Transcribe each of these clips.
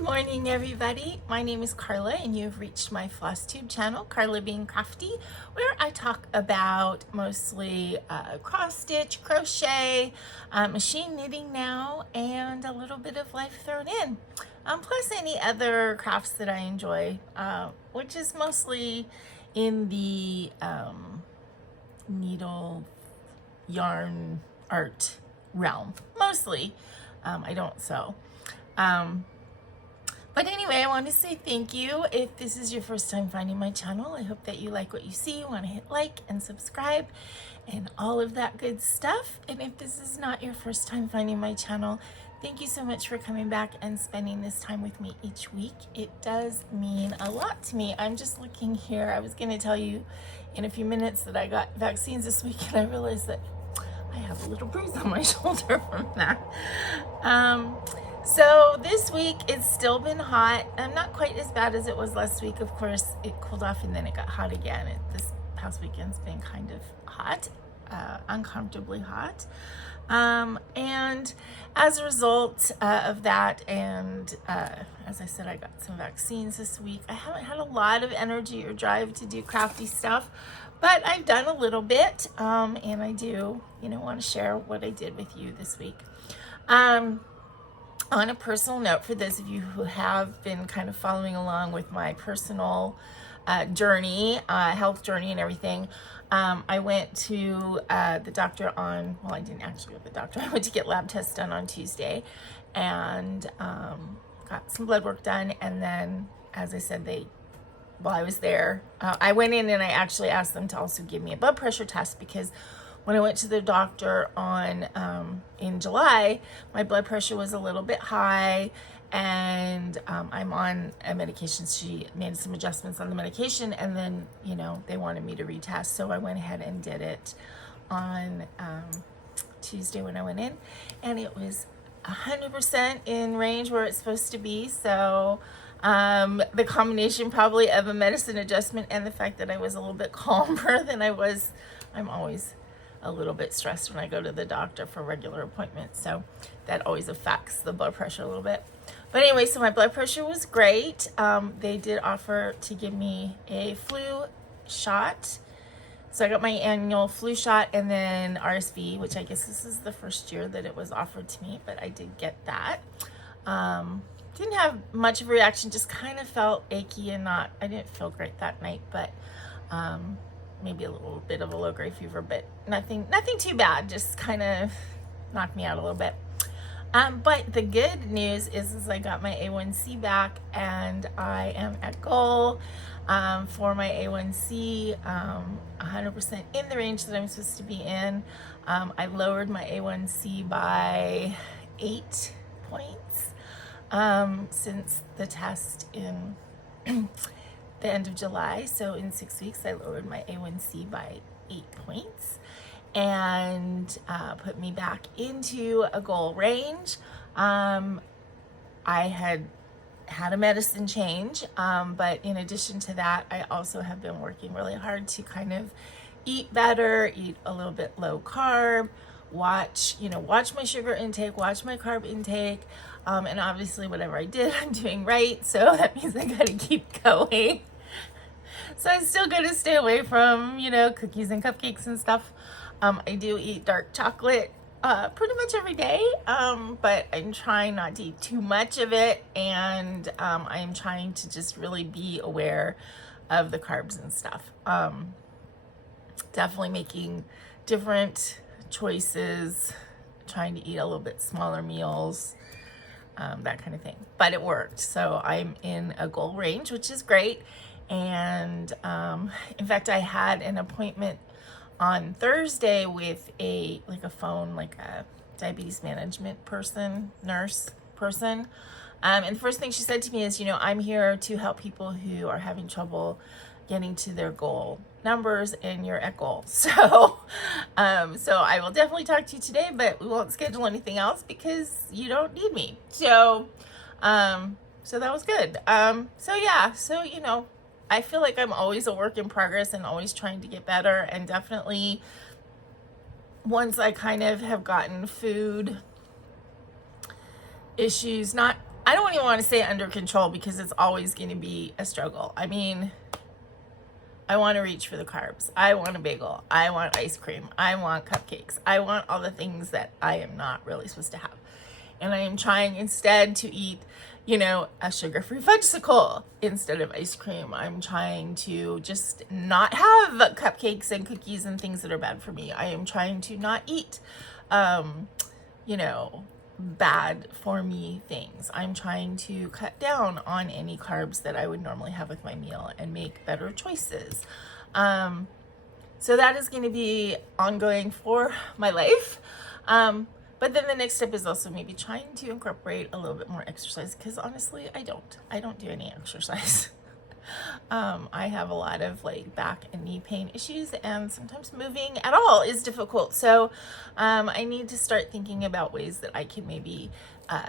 Good morning, everybody. My name is Karla, and you've reached my FlossTube channel, KarlaBeingCrafty, where I talk about mostly cross-stitch, crochet, machine knitting now, and a little bit of life thrown in. Plus any other crafts that I enjoy, which is mostly in the needle, yarn, art realm. Mostly. I don't sew. But anyway, I want to say thank you. If this is your first time finding my channel, I hope that you like what you see. You want to hit like and subscribe and all of that good stuff. And if this is not your first time finding my channel, thank you so much for coming back and spending this time with me each week. It does mean a lot to me. I'm just looking here. I was going to tell you in a few minutes that I got vaccines this week, and I realized that I have a little bruise on my shoulder from that. So this week it's still been hot. Not quite as bad as it was last week. Of course, it cooled off and then it got hot again. This past weekend's been kind of hot, uncomfortably hot. And as a result of that, and as I said, I got some vaccines this week. I haven't had a lot of energy or drive to do crafty stuff, but I've done a little bit, and I do, want to share what I did with you this week. On a personal note, for those of you who have been kind of following along with my personal journey, health journey and everything, I went to the doctor on, well, I didn't actually go to the doctor. I went to get lab tests done on Tuesday and got some blood work done. And then, as I said, while I was there, I went in and I actually asked them to also give me a blood pressure test, because when I went to the doctor in July, my blood pressure was a little bit high, and I'm on a medication. She made some adjustments on the medication, and then, they wanted me to retest. So I went ahead and did it on Tuesday when I went in, and it was 100% in range where it's supposed to be. So the combination probably of a medicine adjustment and the fact that I was a little bit calmer than I was. I'm always a little bit stressed when I go to the doctor for regular appointments, so that always affects the blood pressure a little bit. But anyway, so my blood pressure was great. They did offer to give me a flu shot, so I got my annual flu shot and then RSV, which I guess this is the first year that it was offered to me, but I did get that. Didn't have much of a reaction, just kind of felt achy and I didn't feel great that night, but maybe a little bit of a low-grade fever, but nothing too bad, just kind of knocked me out a little bit. But the good news is I got my A1C back, and I am at goal for my A1C, 100% in the range that I'm supposed to be in. I lowered my A1C by 8 points since the test in the end of July. So in 6 weeks, I lowered my A1C by 8 points and put me back into a goal range. I had a medicine change, but in addition to that, I also have been working really hard to kind of eat better, eat a little bit low carb, watch my sugar intake, watch my carb intake, and obviously whatever I did, I'm doing right. So that means I gotta keep going. So I'm still going to stay away from, cookies and cupcakes and stuff. I do eat dark chocolate pretty much every day, but I'm trying not to eat too much of it, and I'm trying to just really be aware of the carbs and stuff. Definitely making different choices, trying to eat a little bit smaller meals, that kind of thing. But it worked. So I'm in a goal range, which is great. And in fact, I had an appointment on Thursday with a diabetes management nurse person. And the first thing she said to me is, I'm here to help people who are having trouble getting to their goal numbers, and you're at goal. So I will definitely talk to you today, but we won't schedule anything else because you don't need me. So that was good. I feel like I'm always a work in progress and always trying to get better. And definitely once I kind of have gotten food issues, not I don't even want to say under control because it's always going to be a struggle. I mean, I want to reach for the carbs. I want a bagel. I want ice cream. I want cupcakes. I want all the things that I am not really supposed to have. And I am trying instead to eat, you know, a sugar-free fudgesicle instead of ice cream. I'm trying to just not have cupcakes and cookies and things that are bad for me. I am trying to not eat, you know, bad for me things. I'm trying to cut down on any carbs that I would normally have with my meal and make better choices. So that is going to be ongoing for my life. But then the next step is also maybe trying to incorporate a little bit more exercise, because honestly, I don't do any exercise. I have a lot of like back and knee pain issues, and sometimes moving at all is difficult. So I need to start thinking about ways that I can maybe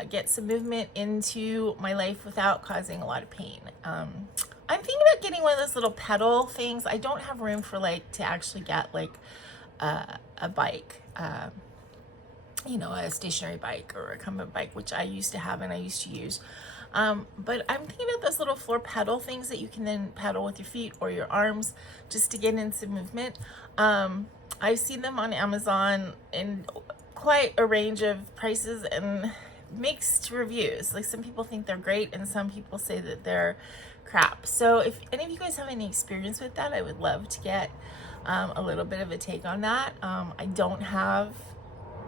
get some movement into my life without causing a lot of pain. I'm thinking about getting one of those little pedal things. I don't have room for like to actually get like a bike, you know, a stationary bike or a recumbent bike, which I used to have and I used to use. But I'm thinking about those little floor pedal things that you can then pedal with your feet or your arms just to get in some movement. I've seen them on Amazon in quite a range of prices and mixed reviews. Like some people think they're great and some people say that they're crap. So if any of you guys have any experience with that, I would love to get a little bit of a take on that. I don't have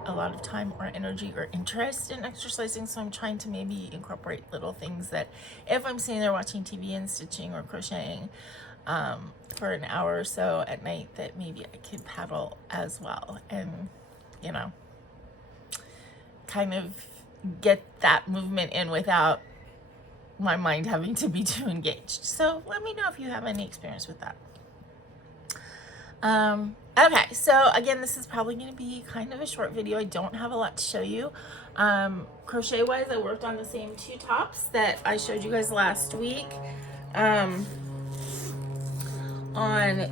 a lot of time or energy or interest in exercising, so I'm trying to maybe incorporate little things that if I'm sitting there watching TV and stitching or crocheting for an hour or so at night, that maybe I could paddle as well and, you know, kind of get that movement in without my mind having to be too engaged. So let me know if you have any experience with that. Okay, so again, this is probably going to be kind of a short video. I don't have a lot to show you. Crochet wise, I worked on the same two tops that I showed you guys last week.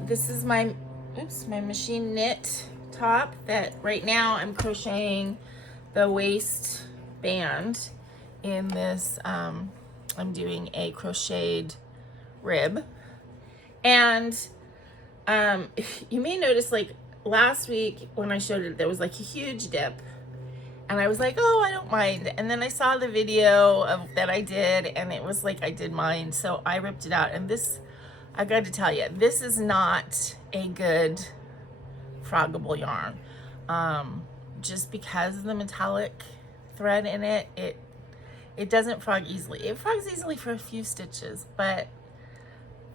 This is my machine knit top that right now I'm crocheting the waist band in this. I'm doing a crocheted rib, and you may notice like last week when I showed it, there was like a huge dip and I was like, oh, I don't mind. And then I saw the video that I did and it was like I did mind. So I ripped it out, and this, I got to tell you, this is not a good froggable yarn. Just because of the metallic thread in it, it doesn't frog easily. It frogs easily for a few stitches, but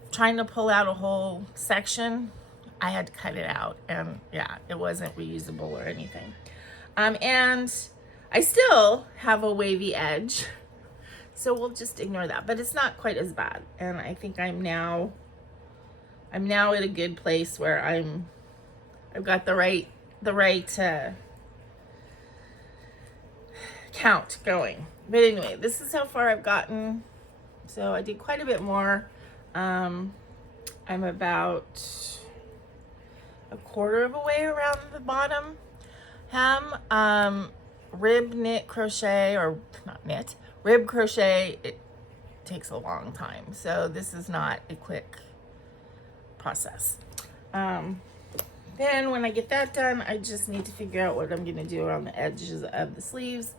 trying to pull out a whole section, I had to cut it out, and yeah, it wasn't reusable or anything. And I still have a wavy edge, so we'll just ignore that, but it's not quite as bad. And I think I'm now at a good place where I've got the right count going. But anyway, this is how far I've gotten. So I did quite a bit more. I'm about a quarter of a way around the bottom hem. Rib knit crochet, or not knit, rib crochet, it takes a long time. So this is not a quick process. Then when I get that done, I just need to figure out what I'm going to do around the edges of the sleeves,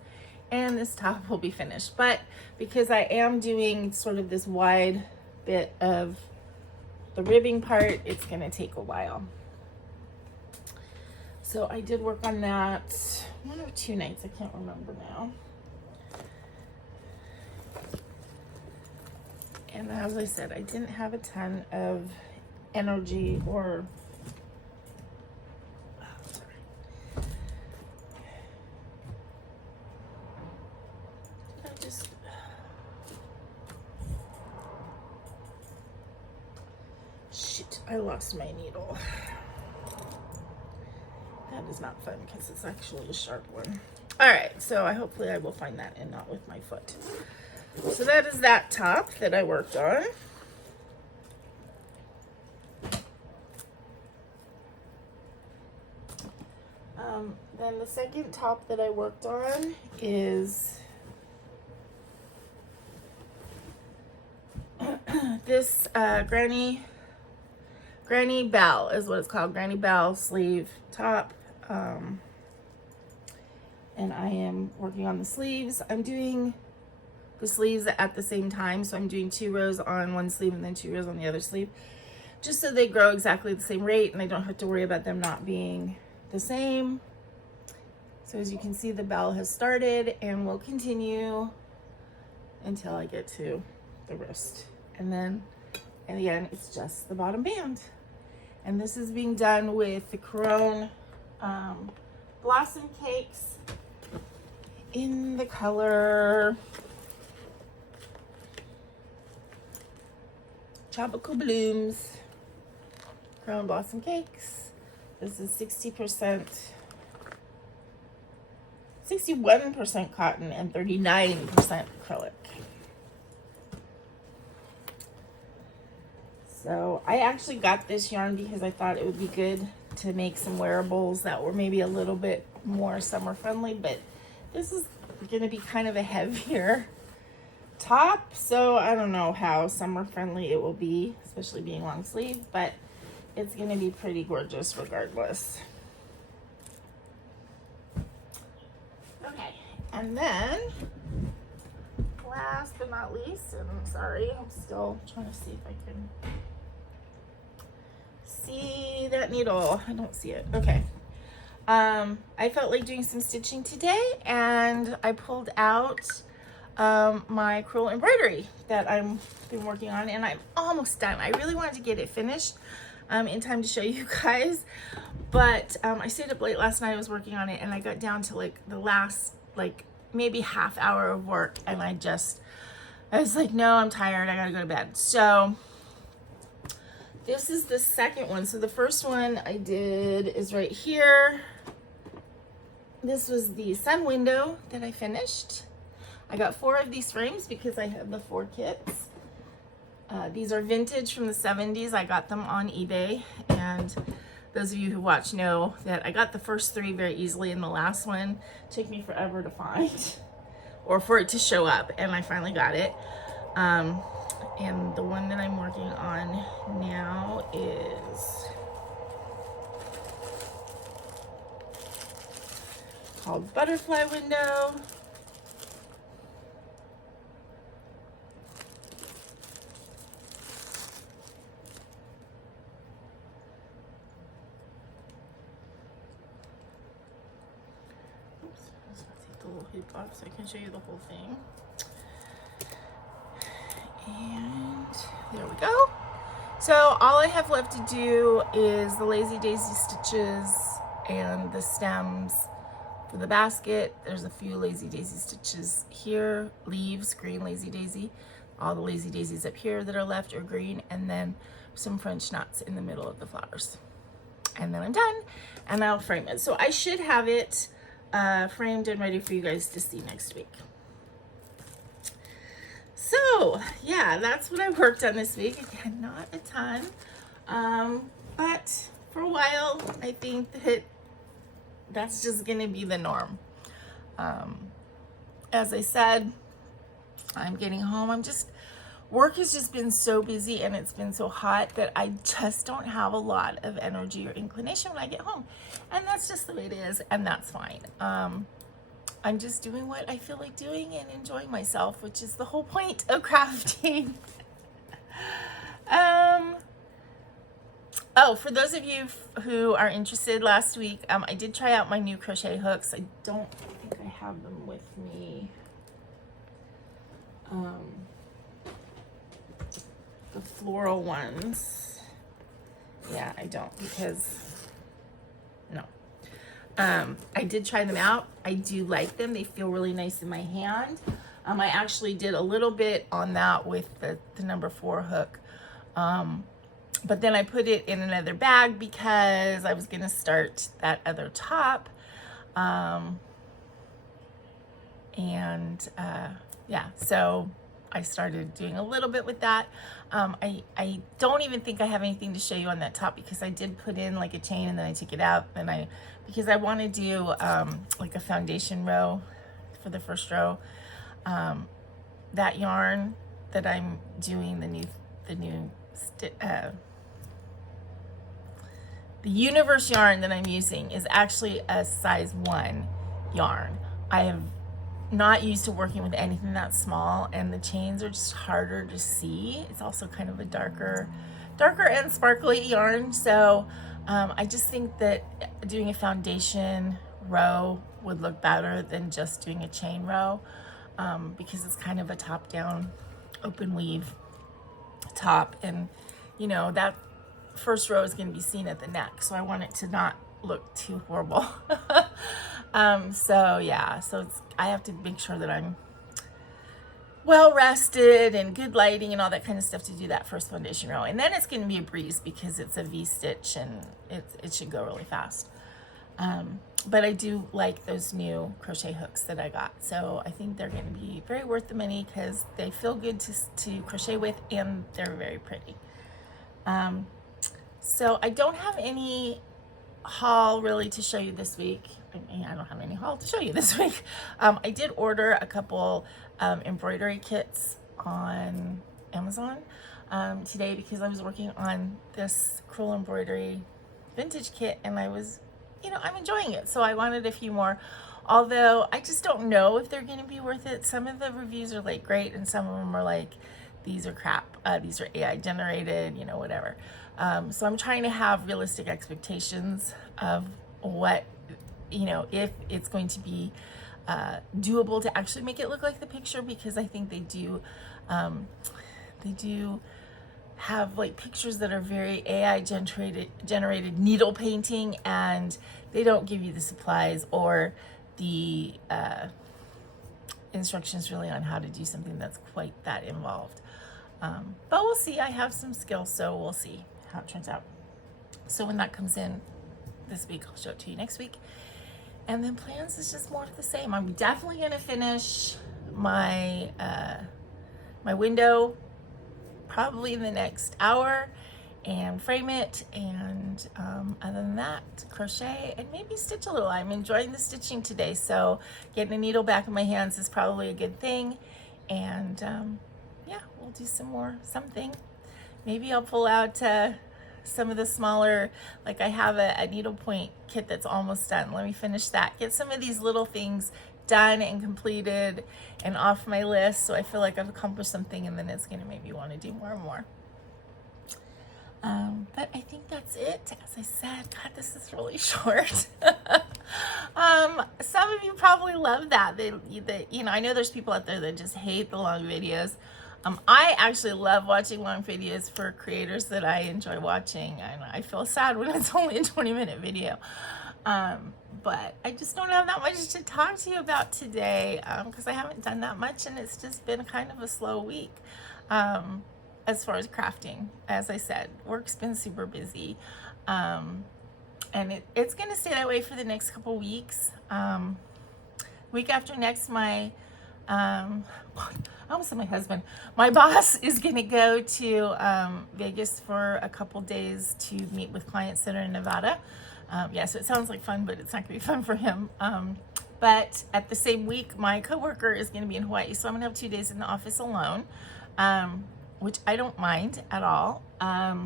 and this top will be finished. But because I am doing sort of this wide bit of the ribbing part, it's going to take a while. So I did work on that one or two nights, I can't remember now. And as I said, I didn't have a ton of energy or I lost my needle. That is not fun because it's actually a sharp one. All right, so hopefully I will find that and not with my foot. So that is that top that I worked on. Then the second top that I worked on is this Granny Bell is what it's called, Granny Bell sleeve top. And I am working on the sleeves. I'm doing the sleeves at the same time, so I'm doing 2 rows on one sleeve and then 2 rows on the other sleeve, just so they grow exactly the same rate and I don't have to worry about them not being the same. So as you can see, the bell has started and will continue until I get to the wrist. And then in the end, it's just the bottom band. And this is being done with the Crone Blossom Cakes in the color Tropical Blooms. Crone Blossom Cakes. This is 61% cotton and 39% acrylic. So I actually got this yarn because I thought it would be good to make some wearables that were maybe a little bit more summer friendly, but this is going to be kind of a heavier top, so I don't know how summer friendly it will be, especially being long sleeve, but it's going to be pretty gorgeous regardless. Okay, and then last but not least, and I'm sorry, I'm still trying to see if I can see that needle. I don't see it. Okay. I felt like doing some stitching today, and I pulled out my crewel embroidery that I've been working on, and I'm almost done. I really wanted to get it finished in time to show you guys, but I stayed up late last night. I was working on it, and I got down to like the last maybe half hour of work, and I was like, no, I'm tired, I gotta go to bed. So this is the second one. So the first one I did is right here. This was the sun window that I finished. I got 4 of these frames because I have the 4 kits. These are vintage from the 70s. I got them on eBay, and those of you who watch know that I got the first 3 very easily, and the last one took me forever to find or for it to show up, and I finally got it. And the one that I'm working on now is called Butterfly Window. Hoop off so I can show you the whole thing. And there we go. So all I have left to do is the Lazy Daisy stitches and the stems for the basket. There's a few Lazy Daisy stitches here, leaves, green Lazy Daisy. All the Lazy Daisies up here that are left are green, and then some French knots in the middle of the flowers. And then I'm done, and I'll frame it. So I should have it framed and ready for you guys to see next week. So yeah, that's what I worked on this week. Again, not a ton, but for a while I think that that's just gonna be the norm. As I said, I'm getting home. Work has just been so busy, and it's been so hot that I just don't have a lot of energy or inclination when I get home. And that's just the way it is, and that's fine. I'm just doing what I feel like doing and enjoying myself, which is the whole point of crafting. Oh, for those of you who are interested, last week I did try out my new crochet hooks. I don't think I have them with me. The floral ones. Yeah, I don't, because no. I did try them out. I do like them. They feel really nice in my hand. I actually did a little bit on that with the number 4 hook. But then I put it in another bag because I was going to start that other top. Yeah, so I started doing a little bit with that. I don't even think I have anything to show you on that top because I did put in like a chain and then I took it out, and because I want to do like a foundation row for the first row. That yarn that I'm doing, the the new the universe yarn that I'm using is actually a size 1 yarn. I have not used to working with anything that small, and the chains are just harder to see. It's also kind of a darker and sparkly yarn, so I just think that doing a foundation row would look better than just doing a chain row, because it's kind of a top-down open weave top, and you know that first row is going to be seen at the neck, so I want it to not look too horrible. So yeah, so I have to make sure that I'm well rested and good lighting and all that kind of stuff to do that first foundation row, and then it's going to be a breeze because it's a V-stitch and it should go really fast. But I do like those new crochet hooks that I got, so I think they're going to be very worth the money because they feel good to crochet with, and they're very pretty. So I don't have any haul really to show you this week. I don't have any haul to show you this week. I did order a couple embroidery kits on Amazon today because I was working on this Crewel embroidery vintage kit, and I was, you know, I'm enjoying it, so I wanted a few more, although I just don't know if they're going to be worth it. Some of the reviews are like great, and some of them are like, these are crap, these are AI generated, you know, whatever. So I'm trying to have realistic expectations of what, you know, if it's going to be doable to actually make it look like the picture, because I think they do have like pictures that are very AI generated needle painting, and they don't give you the supplies or the instructions really on how to do something that's quite that involved. But we'll see. I have some skills, so we'll see how it turns out. So when that comes in this week, I'll show it to you next week. And then plans is just more of the same. I'm definitely going to finish my my window probably in the next hour and frame it, and other than that, crochet and maybe stitch a little. I'm enjoying the stitching today, so getting a needle back in my hands is probably a good thing. And yeah, we'll do something. Maybe I'll pull out some of the smaller, like I have a needlepoint kit that's almost done. Let me finish that. Get some of these little things done and completed and off my list, so I feel like I've accomplished something, and then it's going to make me want to do more and more. But I think that's it. As I said, God, this is really short. Some of you probably love that. They, you know, I know there's people out there that just hate the long videos. I actually love watching long videos for creators that I enjoy watching, and I feel sad when it's only a 20-minute video. But I just don't have that much to talk to you about today, because I haven't done that much, and it's just been kind of a slow week as far as crafting. As I said, work's been super busy, and it's going to stay that way for the next couple weeks. Week after next, my I almost said my husband. My boss is going to go to Vegas for a couple days to meet with clients that are in Nevada. Yeah, so it sounds like fun, but it's not going to be fun for him. But at the same week, my coworker is going to be in Hawaii, so I'm going to have 2 days in the office alone, which I don't mind at all. I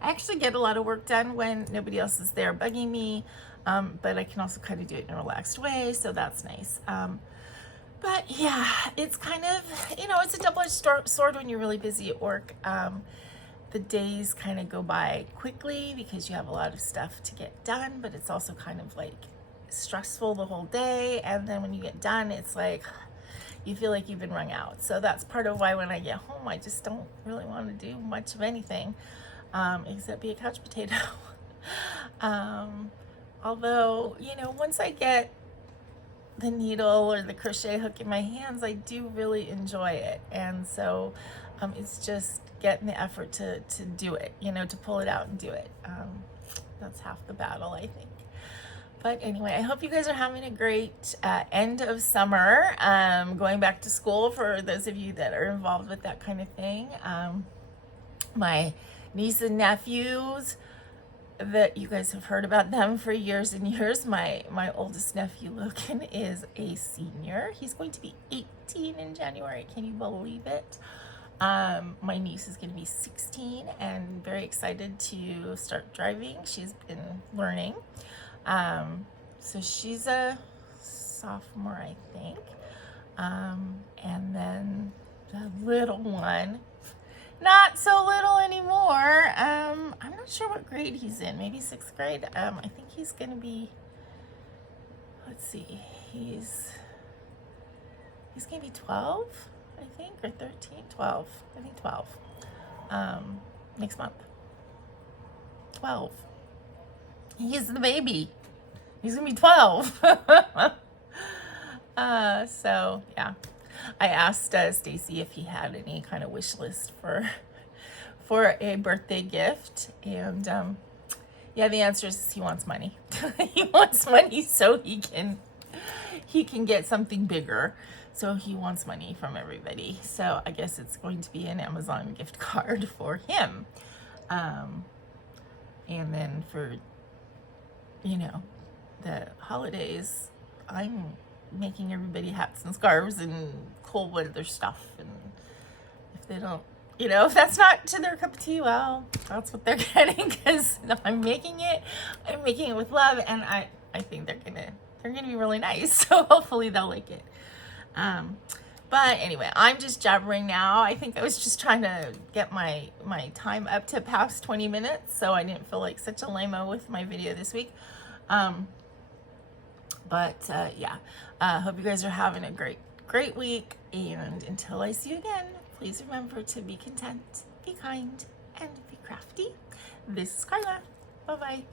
actually get a lot of work done when nobody else is there bugging me, but I can also kind of do it in a relaxed way, so that's nice. But yeah, it's kind of, you know, it's a double-edged sword when you're really busy at work. The days kind of go by quickly because you have a lot of stuff to get done, but it's also kind of like stressful the whole day. And then when you get done, it's like you feel like you've been wrung out. So that's part of why when I get home, I just don't really want to do much of anything except be a couch potato. Although, you know, once I get the needle or the crochet hook in my hands, I do really enjoy it. And so it's just getting the effort to do it, you know, to pull it out and do it. That's half the battle, I think. But anyway, I hope you guys are having a great end of summer, going back to school for those of you that are involved with that kind of thing. My niece and nephews, that you guys have heard about them for years and years. My oldest nephew, Luca, is a senior. He's going to be 18 in January. Can you believe it? My niece is going to be 16 and very excited to start driving. She's been learning. So she's a sophomore, I think. And then the little one, not so little anymore. I'm not sure what grade he's in, maybe 6th grade. I think he's going to be, let's see, he's going to be 12, I think, or 13, 12, I think 12, next month, 12. He's the baby. He's going to be 12. So yeah, I asked Stacy if he had any kind of wish list for a birthday gift, and yeah, the answer is he wants money. He wants money so he can get something bigger. So he wants money from everybody. So I guess it's going to be an Amazon gift card for him. And then for, you know, the holidays, I'm making everybody hats and scarves and cold weather stuff. And if they don't, you know, if that's not to their cup of tea, well, that's what they're getting, because I'm making it with love, and I think they're gonna be really nice. So hopefully they'll like it. But anyway, I'm just jabbering now. I think I was just trying to get my time up to past 20 minutes, so I didn't feel like such a lame-o with my video this week. Yeah, hope you guys are having a great week, and until I see you again, please remember to be content, be kind, and be crafty. This is Karla. Bye-bye.